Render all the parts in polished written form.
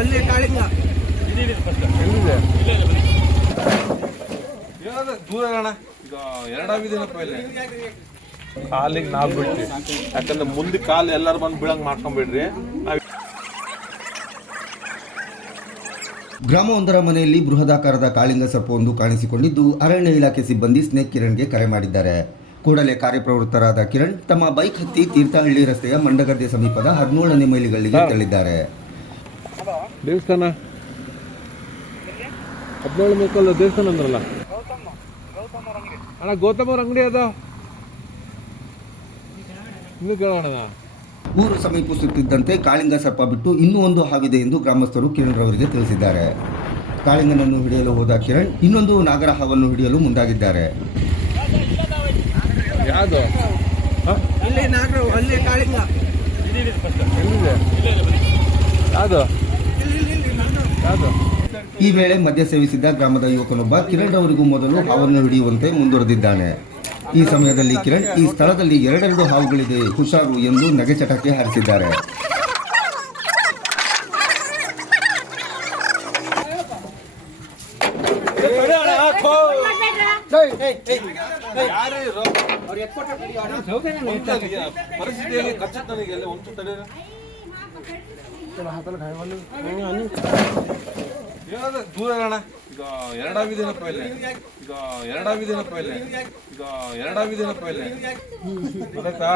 ಅಲ್ಲಿ ಕಾಳಿಂಗ ದೂರ ಅಣ್ಣ ಈಗ ಎರಡಾವಿದೇನಪ್ಪ ಇಲ್ಲಿ ಕಾಲಿಗೆ ನಾವು ಬಿಡ್ತೀವಿ ಯಾಕಂದ್ರೆ ಮುಂದೆ ಕಾಲು ಎಲ್ಲರೂ ಬಂದು ಬೀಳಂಗ್ ಮಾಡ್ಕೊಂಡ್ಬಿಡ್ರಿ. ಗ್ರಾಮವೊಂದರ ಮನೆಯಲ್ಲಿ ಬೃಹದಾಕಾರದ ಕಾಳಿಂಗ ಸರ್ಪವೊಂದು ಕಾಣಿಸಿಕೊಂಡಿದ್ದು ಅರಣ್ಯ ಇಲಾಖೆ ಸಿಬ್ಬಂದಿ ಸ್ನೇಕ್ ಕಿರಣ್ಗೆ ಕರೆ ಮಾಡಿದ್ದಾರೆ. ಕೂಡಲೇ ಕಾರ್ಯಪ್ರವೃತ್ತರಾದ ಕಿರಣ್ ತಮ್ಮ ಬೈಕ್ ಹತ್ತಿ ತೀರ್ಥಹಳ್ಳಿ ರಸ್ತೆಯ ಮಂಡಗದ್ದೆ ಸಮೀಪದ 17ನೇ ಮೈಲಿಗಳಿಗೆ ತೆರಳಿದ್ದಾರೆ. ದೇವಸ್ಥಾನ 17 ಮೈಕಲ್ ದೇವಸ್ಥಾನ ಅಂದ್ರಲ್ಲ ಅಣ್ಣ, ಗೌತಮ್ ಅವ್ರ ಅಂಗಡಿ ಅದ ಇನ್ನು ಕೇಳೋಣ. ಊರು ಸಮೀಪಿಸುತ್ತಿದ್ದಂತೆ ಕಾಳಿಂಗ ಸರ್ಪ ಬಿಟ್ಟು ಇನ್ನೂ ಒಂದು ಹಾವಿದೆ ಎಂದು ಗ್ರಾಮಸ್ಥರು ಕಿರಣ್ ರವರಿಗೆ ತಿಳಿಸಿದ್ದಾರೆ. ಕಾಳಿಂಗನನ್ನು ಹಿಡಿಯಲು ಹೋದ ಕಿರಣ್ ಇನ್ನೊಂದು ನಾಗರ ಹಾವನ್ನು ಹಿಡಿಯಲು ಮುಂದಾಗಿದ್ದಾರೆ. ಯಾವುದು ಇಲ್ಲಿ ನಾಗರ ಅಲ್ಲಿ ಕಾಳಿಂಗ ಯಾವುದು ಯಾವುದು? ಈ ವೇಳೆ ಮದ್ಯ ಸೇವಿಸಿದ್ದ ಗ್ರಾಮದ ಯುವಕನೊಬ್ಬ ಕಿರಣ್ ರವರಿಗೂ ಮೊದಲು ಹಾವನ್ನು ಹಿಡಿಯುವಂತೆ ಮುಂದುವರೆದಿದ್ದಾನೆ. ಈ ಸಮಯದಲ್ಲಿ ಕಿರಣ್ ಈ ಸ್ಥಳದಲ್ಲಿ ಎರಡೆರಡು ಹಾವುಗಳಿದೆ, ಹುಷಾರು ಎಂದು ನಗೆಚಟಕ್ಕೆ ಹಾರಿಸಿದ್ದಾರೆ. ಪರಿಸ್ಥಿತಿಯಲ್ಲಿ ಖರ್ಚು ನನಗೆ ಒಂದು ತಡೆಯ ದೂರ ಅಣ್ಣ ಈಗ ಎರಡಾವಿದೇನಪ್ಪ ಇಲ್ಲಿ ಈಗ ಎರಡಾವಿದೇನಪ್ಪ ಇಲ್ಲಿ ಈಗ ಎರಡಾವಿದೇನಪ್ಪ ಇಲ್ಲಿ ಗೊತ್ತಾ?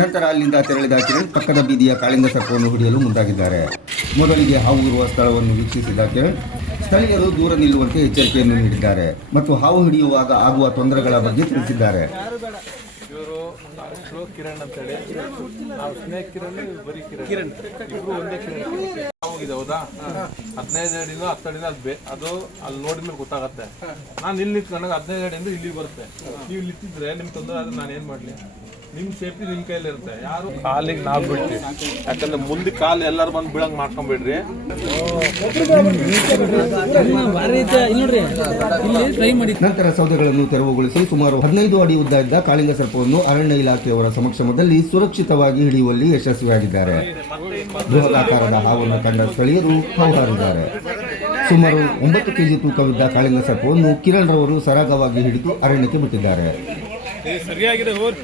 ನಂತರ ಅಲ್ಲಿಂದ ತೆರಳಿದ ಕಿರಣ್ ಪಕ್ಕದ ಬೀದಿಯ ಕಾಳಿಂಗ ಸರ್ಪವನ್ನು ಹಿಡಿಯಲು ಮುಂದಾಗಿದ್ದಾರೆ. ಮೊದಲಿಗೆ ಹಾವು ಇರುವ ಸ್ಥಳವನ್ನು ವೀಕ್ಷಿಸಿದ ಕಿರಣ್ ಸ್ಥಳೀಯರು ದೂರ ನಿಲ್ಲುವಂತೆ ಎಚ್ಚರಿಕೆಯನ್ನು ನೀಡಿದ್ದಾರೆ ಮತ್ತು ಹಾವು ಹಿಡಿಯುವಾಗ ಆಗುವ ತೊಂದರೆಗಳ ಬಗ್ಗೆ ತಿಳಿಸಿದ್ದಾರೆ. ಇವರು ಕಿರಣ್ ಅಂತೇಳಿ ನಾವು ಸ್ನೇಕ್ ಕಿರಣ್, ಬರೀ ಕಿರಣ್ ಇಬ್ರು ಒಂದೇ ಕಿರಣ್ ಹೋಗಿದೆ. ಹೌದಾ? 15 ಅಡಿನೋ 10 ಅಡಿನೋ ಅದು ಅಲ್ಲಿ ನೋಡಿದ್ಮೇಲೆ ಗೊತ್ತಾಗತ್ತೆ. ನಾನು ಇಲ್ಲಿ ನಿಂತು ನನಗೆ 15 ಅಡಿಯಿಂದ ಇಲ್ಲಿ ಬರುತ್ತೆ. ನೀವು ನಿಂತಿದ್ರೆ ನಿಮ್ಗೆ ತೊಂದರೆ ಆದ್ರೆ ನಾನು ಏನ್ ಮಾಡ್ಲಿ? ನಿಮ್ ಸೇಫ್ಟಿ ನಿಮ್ ಕೈಯಲ್ಲಿ ಇರುತ್ತೆ. ಯಾರು ಕಾಲಿಗೆ ನಾವು ಬಿಡ್ತೀವಿ ಯಾಕಂದ್ರೆ ಮುಂದೆ ಕಾಲು ಎಲ್ಲರೂ ಬಂದು ಬೀಳಂಗ್ ಮಾಡ್ಕೊಂಡ್ಬಿಡ್ರಿ. ನಂತರ ಸೌದೆಗಳನ್ನು ತೆರವುಗೊಳಿಸಿ ಸುಮಾರು 15 ಅಡಿ ಉದ್ದ ಇದ್ದ ಕಾಳಿಂಗ ಸರ್ಪವನ್ನು ಅರಣ್ಯ ಇಲಾಖೆಯವರ ಸಮಕ್ಷಮದಲ್ಲಿ ಸುರಕ್ಷಿತವಾಗಿ ಹಿಡಿಯುವಲ್ಲಿ ಯಶಸ್ವಿಯಾಗಿದ್ದಾರೆ. ಬೃಹದಾಕಾರದ ಹಾವನ್ನು ಕಂಡ ಸ್ಥಳೀಯರು ಹೌಹಾರಿದ್ದಾರೆ. ಸುಮಾರು 9 ಕೆಜಿ ತೂಕವಿದ್ದ ಕಾಳಿಂಗ ಸರ್ಪವನ್ನು ಕಿರಣ್ ರವರು ಸರಾಗವಾಗಿ ಹಿಡಿದು ಅರಣ್ಯಕ್ಕೆ ಬಿಟ್ಟಿದ್ದಾರೆ. ಸರಿಯಾಗಿದೆ. ದೂರ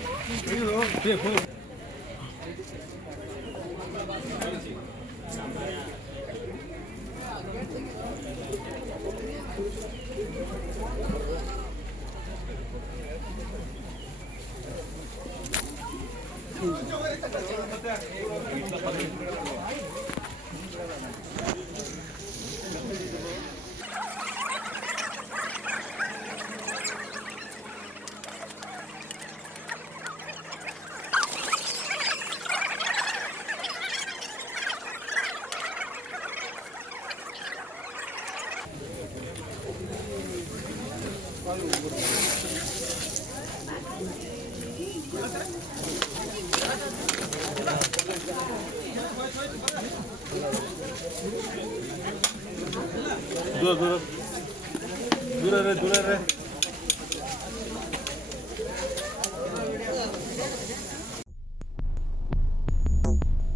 ದೂರ ದೂರ